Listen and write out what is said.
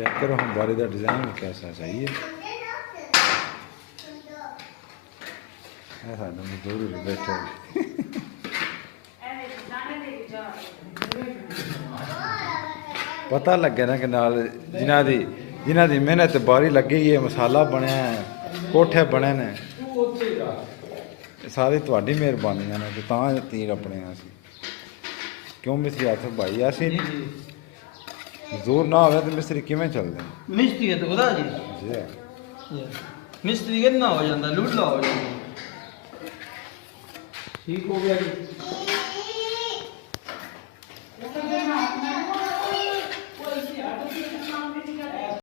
Check करो हम बारी का डिज़ाइन कैसा सही है। साढ़े मजदूर बैठे पता लगे ना कि नाल जिन्हां दी मेहनत बारी लगी है, मसाला बनया है, कोठे बने ने, सारी तुहाडी मेहरबानी है ना कि तां तीर अपने असी क्यों मिस्त्री हथ भाई ऐसे जोर ना हो तो मिस्त्री किवें चलदे मिस्त्री है तो खुदा जी जी मिस्त्री कितना हो जाता लूला हो जाता ठीक हो गया जी।